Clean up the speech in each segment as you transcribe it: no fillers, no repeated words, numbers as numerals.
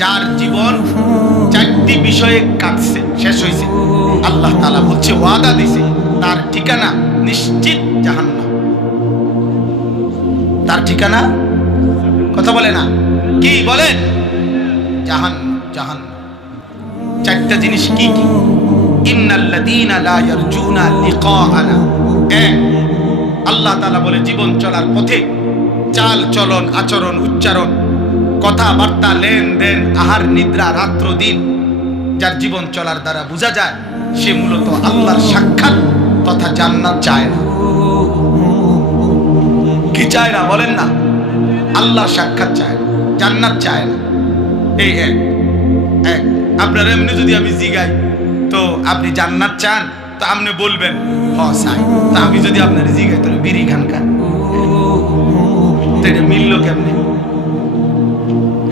যার জীবন চারটি বিষয়ে কাটছে, শেষ হয়েছে, আল্লাহ তাআলা বলছে, ওয়াদা দিছে, তার ঠিকানা নিশ্চিত জাহান্নাম। তার ঠিকানা, কথা বলে না, কি বলেন? জাহান্নাম, জাহান্নাম। চারটা জিনিস কি কি? ইন্নাল্লাযীনা লা ইয়ারজুনা লিকাআনা। এক, আল্লাহ তাআলা বলে জীবন চলার পথে চাল চলন, আচরণ, উচ্চারণ, কথাবার্তা, লেনদেন, আহার নিদ্রা, রাত্র দিন, যার জীবন চলার দ্বারা বোঝা যায় সে মূলত আল্লাহর সাক্ষাৎ তথা জান্নাত চায় না। কি চায় না বলেন না? আল্লাহর সাক্ষাৎ চায় না, জান্নাত চায় না। এই এক এক আপনার এমনি যদি আমি জিগাই তো আপনি জান্নাত চান, তো আপনি বলবেন হ চাই। তা আমি যদি আপনার জিগাই তাহলে বিড়ি খান খান, তো এটা মিলল কেমনি?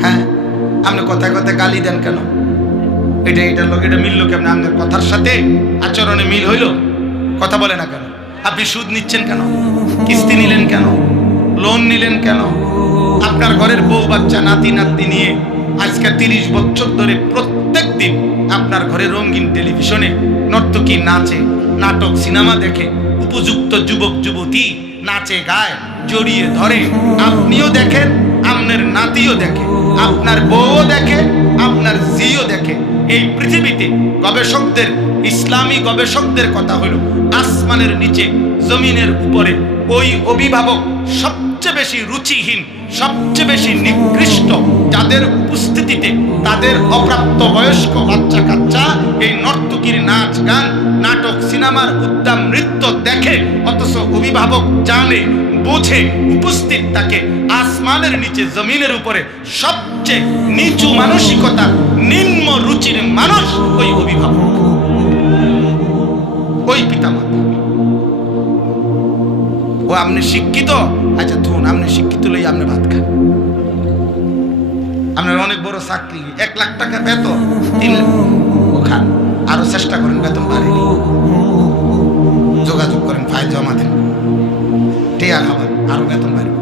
হ্যাঁ, আপনি কথায় কথায় গালি দেন কেন? এটার লোক এটা মিলল কেমন? আপনার কথার সাথে আচরণে মিল হইল? কথা বলে না কেন? আপনি সুদ নিচ্ছেন কেন? কিস্তি নিলেন কেন? লোন নিলেন কেন? আপনার ঘরের বউ বাচ্চা নাতি নাতনি নিয়ে আজকে 30 বছর ধরে প্রত্যেক দিন আপনার ঘরে রঙিন টেলিভিশনে নর্তকী নাচে, নাটক, সিনেমা দেখে, উপযুক্ত যুবক যুবতী নাচে গায়, জড়িয়ে ধরে, আপনিও দেখেন, আপনার নাতিও দেখে, আপনার বউও দেখে, আপনার জিও দেখে। এই পৃথিবীতে গবেষকদের, ইসলামী গবেষকদের কথা হলো, আসমানের নিচে জমিনের উপরে ওই অভিভাবক সবচেয়ে বেশি রুচিহীন, সবচেয়ে বেশি নিকৃষ্ট, যাদের উপস্থিতিতে তাদের অপ্রাপ্ত বয়স্ক বাচ্চা কাচ্চা এই নর্তকীর নাচ গান, নাটক, সিনেমার উদ্দাম নৃত্য দেখে, অথচ অভিভাবক জানে, বোঝে, উপস্থিত থাকে আসমানের নিচে জমিনের উপরে সবচেয়ে নিচু মানসিকতা, নিম্ন রুচির মানুষ ওই অভিভাবক, ওই পিতামাতা। ও আপনি শিক্ষিত, আচ্ছা ধুন, আপনি শিক্ষিত লই আপনি ভাত খান। আপনার অনেক বড় চাকরি, 1 লাখ টাকা বেতন, 3 লাখ ও খান, আরো চেষ্টা করেন বেতন বাড়েনি, যোগাযোগ করেন, ফাইল জমা দেন, টিয়া খাবার, আরো বেতন বাড়বে।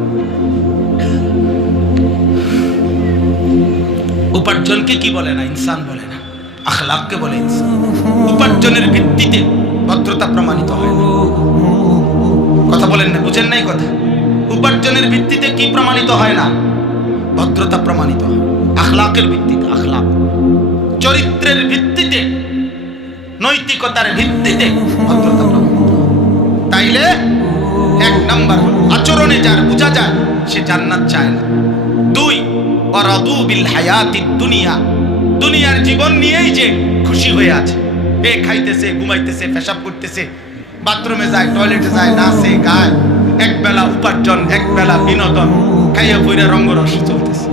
উপার্জনকে কি বলে না? ইনসান বলে না, আখলাককে বলে ইনসান। উপার্জনের ভিত্তিতে ভদ্রতা প্রমাণিত হয় না। কথা বলেন না, বুঝেন নাই কথা? উপার্জনের ভিত্তিতে কি প্রমাণিত হয় না? ভদ্রতা প্রমাণিত হয়। আখলাকের ভিত্তিতে, আখলাক, চরিত্রের ভিত্তিতে, নৈতিকতার ভিত্তিতে ভদ্রতা প্রমাণিত। তাইলে 1 নাম্বার আচরণে যার বোঝা যায় সে জান্নাত চায় না। 2, ওয়ারাদু বিল হায়াতিদ দুনিয়া, দুনিয়ার জীবন নিয়েই যে খুশি হয়ে আছে, এ খাইতেছে, ঘুমাইতেছে, পেশাব করতেছে, বাথরুমে যায়, টয়লেটে যায়, নাচে গায়, একবেলা উপার্জন, একবেলা বিনোদন, খাইয়া বইরা রঙ্গরসে চলতেছে।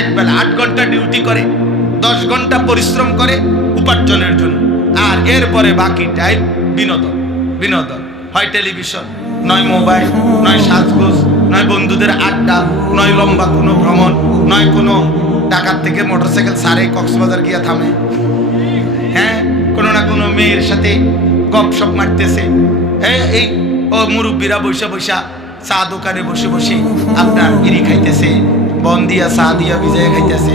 একবেলা 8 ঘন্টা ডিউটি করে, 10 ঘন্টা পরিশ্রম করে উপার্জনের জন্য, আর এরপরে বাকি টাইম বিনোদন, বিনোদন, হয় টেলিভিশন, নয় মোবাইল, নয় সাজগোজ, নয় বন্ধুদের আড্ডা, নয় লম্বা কোনো ভ্রমণ, নয় কোনো ঢাকার থেকে মোটরসাইকেল সারে কক্সবাজার গিয়া থামে, হ্যাঁ, কোনো না কোনো মেয়ের সাথে গপসপ মারতেছে, এই ও মুরব্বীরা বৈশা বৈশা চা দোকানে বসে বসে আপনার বিড়ি খাইতেছে, বন দিয়া চা দিয়া ভিজাইয়া খাইতেছে,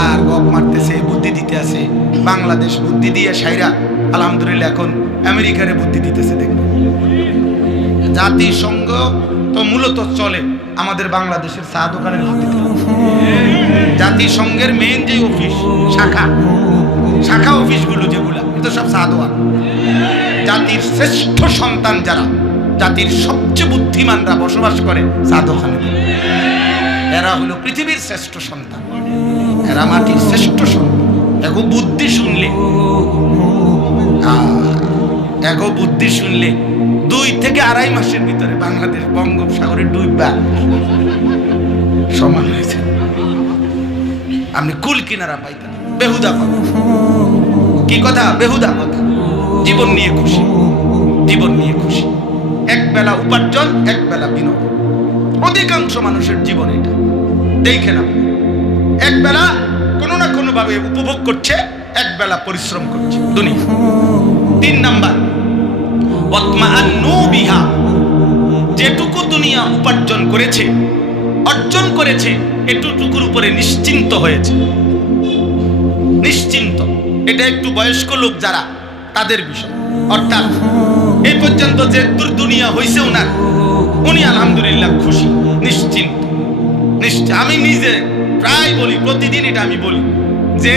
আর গপ মারতেছে, বুদ্ধি দিতে আছে। বাংলাদেশ বুদ্ধি দিয়ে সাইরা আলহামদুলিল্লাহ এখন আমেরিকারে বুদ্ধি দিতেছে। দেখবেন জাতিসংঘ তো মূলত চলে আমাদের বাংলাদেশের চা দোকানের বুদ্ধিতে। জাতিসংঘের মেইন যে অফিস, শাখা শাখা অফিসগুলো যেগুলা, এটা সব চা দোকান। জাতির শ্রেষ্ঠ সন্তান যারা, জাতির সবচেয়ে বুদ্ধিমানরা বসবাস করে চা দোকানে। এরা হলো পৃথিবীর শ্রেষ্ঠ সন্তান, এরা মাটির শ্রেষ্ঠ সন্তান। এগো বুদ্ধি শুনলে, এগো বুদ্ধি শুনলে 2 থেকে 2.5 মাসের ভিতরে বাংলাদেশ বঙ্গোপসাগরে ডুববা সমান হয়েছে। আপনি কুল কিনারা পাইতেন। বেহুদা কথা, কি কথা? বেহুদা কথা। জীবন নিয়ে খুশি, জীবন নিয়ে খুশি, একবেলা উপার্জন, একবেলা বিনোদন। অধিকাংশ মানুষের জীবন এটা। দেখে না, একবেলা কোনো না কোনো ভাবে উপভোগ করছে, একবেলা পরিশ্রম করছে দুনিয়া। 3 নাম্বার, ওয়াতমাআন্নু বিহা, যেটুকু দুনিয়া উপার্জন করেছে, অর্জন করেছে, এটুকুর উপরে নিশ্চিন্ত হয়েছে, নিশ্চিন্ত। এটা একটু বয়স্ক লোক যারা, তাদের বিষয়। অর্থাৎ এই পর্যন্ত যে দুনিয়া হয়েছে উনার, উনি আলহামদুলিল্লাহ খুশি, নিশ্চিন্ত। আমি নিজে প্রায় বলি, প্রতিদিন এটা আমি বলি যে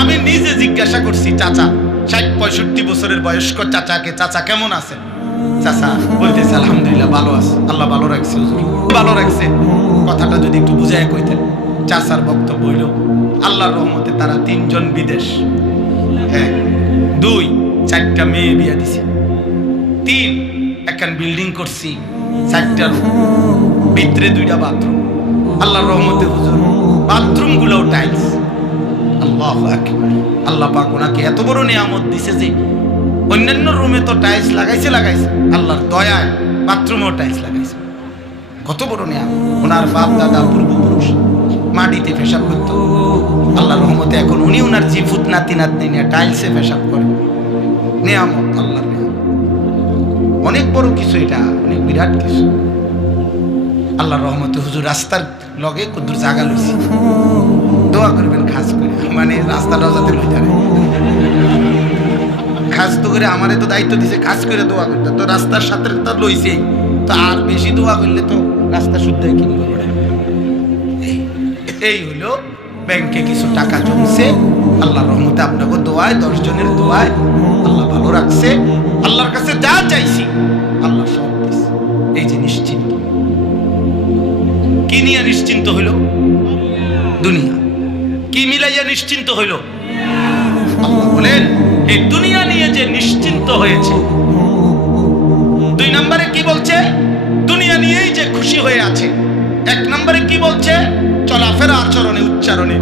আমি নিজে জিজ্ঞাসা করছি চাচা, 60-65 বছরের বয়স্ক চাচাকে, চাচা কেমন আছেন? চাচা বলতেছে আলহামদুলিল্লাহ ভালো আছে, আল্লাহ ভালো রাখছে, হুজুর ভালো রাখছে। কথাটা যদি একটু বুঝায় কইতেন। চাচার বক্তব্য হইল আল্লাহর রহমতে তারা 3 জন বিদেশ, 1 2 4টা মেয়ে বিয়া দিছে, 3 একখান বিল্ডিং করছি, 4টা রুম, ভিতরে 2টা বাথরুম। আল্লাহর রহমতে হুজুর বাথরুম গুলোও টাইলস। আল্লাহু আকবার। আল্লাহ পাক ওনাকে এত বড় নিয়ামত দিছে যে অন্যান্য রুমে তো টাইলস লাগাইছে, আল্লাহর দয়ায় বাথরুমেও টাইলস লাগাইছে। কত বড় নিয়ামত। ওনার বাপ দাদা পূর্বপুরুষ মাটিতে পেশাব করত, আল্লাহর রহমতে এখন উনি ওনার জিফুত নাতি নাতনি নিয়ে টাইলসে পেশাব করে। নিয়ামত, আল্লাহর নিয়ামত, অনেক বড় কিছু, এটা অনেক বিরাট কিছু। আল্লাহর রহমতে হুজুর রাস্তার লগে কদ্দুর জায়গা লইছি, দোয়া করবেন খাস করে, মানে রাস্তাটাও যাতে লই যাবে খাস তো করে। আমারে তো দায়িত্ব দিছে খাস করে দোয়া করতে, তো রাস্তার সাথে তো লইছেই, তো আর বেশি দোয়া করলে তো রাস্তা শুদ্ধ কি করবে। এই হইল ব্যাংকে কিছু টাকা জমছে, আল্লাহর রহমতে আপনাকে দোয়ায়, 10 জনের দোয়ায় আল্লাহ ভালো রাখছে। আল্লাহর কাছে যা চাইছি আল্লাহ সব দিছে। এই যে নিশ্চিন্ত, কি নিয়ে নিশ্চিন্ত হইল? দুনিয়া। কি মিলাইয়া নিশ্চিন্ত হইল? আল্লাহ বলেন এই দুনিয়া নিয়ে যে নিশ্চিন্ত হয়েছে। 2 নম্বরে কি বলছে? দুনিয়া নিয়েই যে খুশি হয়ে আছে। 1 নম্বরে কি বলছে? চলাফেরা, আচরণে, উচ্চারণে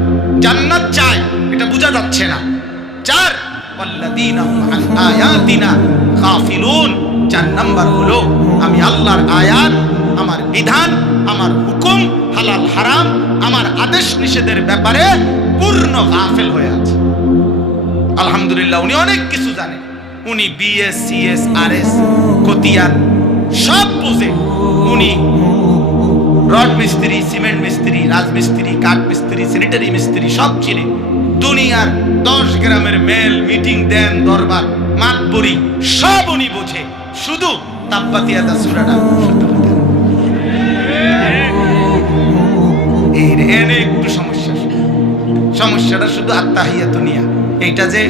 জান্নাত চায়, এটা বোঝা যাচ্ছে না। 4 ওয়াল্লাযীনা হুম আন আয়াতিনা গাফিলুন। 4 নম্বর হলো আমি আল্লাহর আয়াত, আমার বিধান, আমার হুকুম, হালাল হারাম, আমার আদেশ নিষেধের ব্যাপারে পূর্ণ গাফিল হয়ে আছে। আলহামদুলিল্লাহ, উনি অনেক কিছু জানেন। উনি বিএস, সিএস, আরএস, খতিয়ান সব বুঝে। উনি রড মিস্ত্রি, সিমেন্ট মিস্ত্রি, রাজমিস্ত্রি, কাঠ মিস্ত্রি, স্যানিটারি মিস্ত্রি সব চিনে। দুনিয়ার 10 গ্রামের মেল, মিটিং, দেন, দরবার, মাতবরি সব উনি বোঝে। শুধু তাব্বাতিয়াদা সূরাটা শুদ্ধ করতে হবে। এর একটু সমস্যাটা শুধু আত্তাহিয়াতুনিয়া, এইটা যে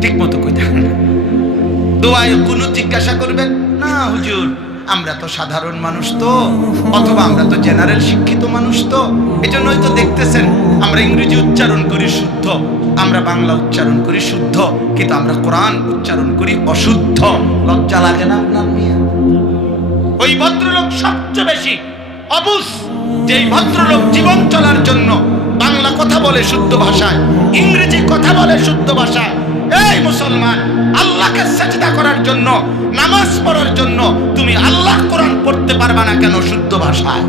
ঠিক মতো কইতে হবে না। দোয়ায় কোনো জিজ্ঞাসা করবেন না, হুজুর আমরা তো সাধারণ মানুষ তো, অথবা আমরা তো জেনারেল শিক্ষিত মানুষ তো, এজন্যই তো দেখতেছেন আমরা ইংরেজি উচ্চারণ করি শুদ্ধ, আমরা বাংলা উচ্চারণ করি শুদ্ধ, কিন্তু আমরা কোরআন উচ্চারণ করি অশুদ্ধ। লজ্জা লাগে না আপনার? মিয়া ওই ভদ্রলোক সবচেয়ে বেশি অবুঝ, যেই ভদ্রলোক জীবন চলার জন্য বাংলা কথা বলে শুদ্ধ ভাষায়, ইংরেজি কথা বলে শুদ্ধ ভাষায়। এই মুসলমান, আল্লাহকে সাজদা করার জন্য, নামাজ পড়ার জন্য তুমি আল্লাহ কোরআন পড়তে পারবা না কেন শুদ্ধ ভাষায়?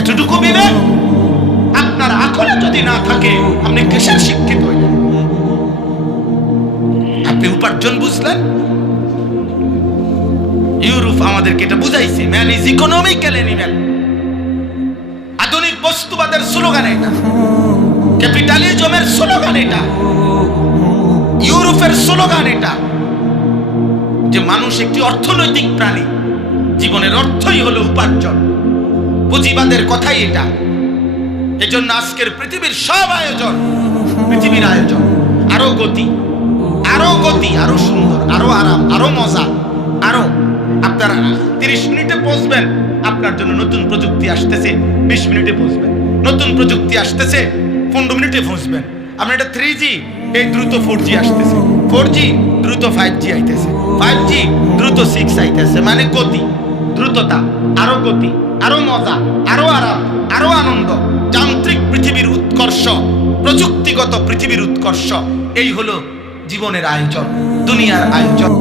এতটুকু বিবেক আপনার আকলে যদি না থাকে, আপনি কিসের শিক্ষিত হইলেন? আপনি উপার্জন বুঝলেন? ইউরোপ আমাদেরকে এটা বুঝাইছে, ম্যান ইজ ইকোনমিক্যাল অ্যানিম্যাল। আধুনিক বস্তুবাদের স্লোগান এটা, ক্যাপিটালিজমের স্লোগান এটা, ইউরোপের স্লোগান এটা, যে মানুষ একটি অর্থনৈতিক প্রাণী, জীবনের অর্থই হলো উপার্জন। পুঁজিবাদের কথাই এটা। এজন্য আজকের পৃথিবীর সব আয়োজন, পৃথিবীর আয়োজন আরো গতি, আরো সুন্দর, আরো আরাম, আরো মজা, আরো আপনারা 30 মিনিটে পৌঁছবেন, আপনার জন্য নতুন প্রযুক্তি আসতেছে 20 মিনিটে পৌঁছবেন, নতুন প্রযুক্তি আসতেছে 15 মিনিটে পৌঁছবেন। আপনার এটা 3G, এই দ্রুত 4G আসতেছে, 4G দ্রুত 5G আইতেছে, 5G দ্রুত 6 আইতেছে। মানে গতি, দ্রুততা, আরো গতি, আরো মজা, আরো আরাম, আরো আনন্দ। যান্ত্রিক পৃথিবীর উৎকর্ষ, প্রযুক্তিগত পৃথিবীর উৎকর্ষ, এই হলো জীবনের আয়োজন, দুনিয়ার আয়োজন।